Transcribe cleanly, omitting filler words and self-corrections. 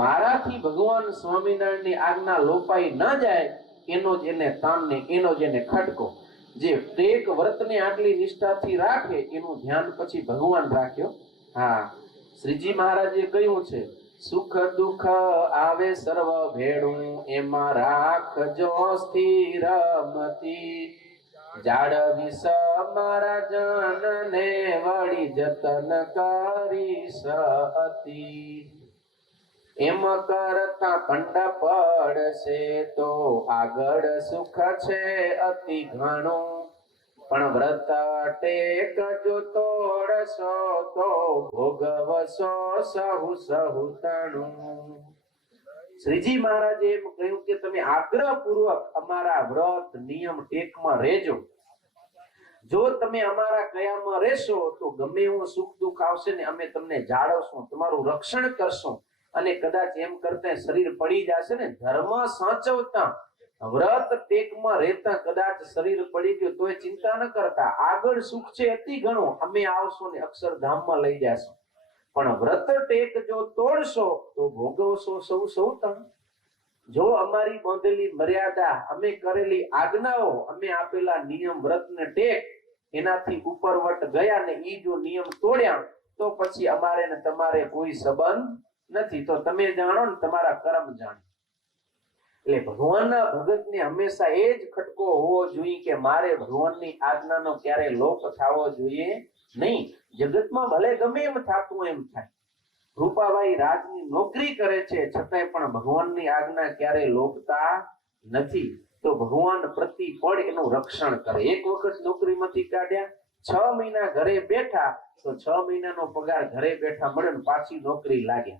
મારાથી ભગવાન સ્વામિનારાયણની આજ્ઞા લોપાઈ ન જાય એનો જ એને તાણ ને એનો જ એને ખટકો. જે ટેક વ્રતને આટલી નિષ્ઠાથી રાખે એનું ધ્યાન પછી ભગવાન રાખ્યો. હા, શ્રીજી મહારાજે કહ્યું છે, સુખ દુઃખ આવે સર્વ ભેળું, એમાં રાખજો સ્થિર મતિ, જાળવીશ મારા જનને વળી જતન કરીશ અતિ. એમ કરતા કંડા પડશે તો આગળ સુખ છે અતિ ઘણું, પણ વ્રત ટેક જો તોડશો તો ભોગવશો સહુ સહુ તણું. શ્રીજી મહારાજે એમ કહ્યું કે તમે આગ્રહપૂર્વક અમારા વ્રત નિયમ ટેકમાં રહેજો. જો તમે અમારા કયામાં રહેશો તો ગમે એવું સુખ દુઃખ આવશે ને અમે તમને જાળવશું, તમારું રક્ષણ કરશું. અને કદાચ એમ કરતા શરીર પડી જશે ને, ધર્મ સાચવતા વ્રત ટેકમાં રહેતા કદાચ શરીર પડી ગયું તોય ચિંતા ન કરતા, આગળ સુખ છે અતિ ઘણું, અમે આવશું ને અક્ષરધામમાં લઈ જશું. પણ વ્રત ટેક જો તોડશો તો ભોગવશો સૌ સૌ તમે. જો અમારી બાંધેલી મર્યાદા, અમે કરેલી આજ્ઞાઓ, અમે આપેલા નિયમ વ્રત ને ટેક એનાથી ઉપરવટ ગયા ને ઈ જો નિયમ તોડ્યા તો પછી અમારે ને તમારે કોઈ સંબંધ નથી. તો તમે જાણો ને તમારા કર્મ જાણો. એટલે ભગવાનના ભગતને હંમેશા એ જ ખટકો હોવો જોઈએ કે મારે ભગવાનની આજ્ઞાનો ક્યારે લોપ થવો જોઈએ નહીં. જગતમાં ભલે ગમે એમ થતું એમ થાય. રૂપાબાઈ રાજની નોકરી કરે છે છતાંય પણ ભગવાનની આજ્ઞા ક્યારે લોપતા નથી. તો ભગવાન પ્રતિ પળ એનું રક્ષણ કરે. એક વખત નોકરીમાંથી કાઢ્યા, 6 મહિના ઘરે બેઠા તો 6 મહિનાનો પગાર ઘરે બેઠા મળે ને પાછી નોકરી લાગ્યા.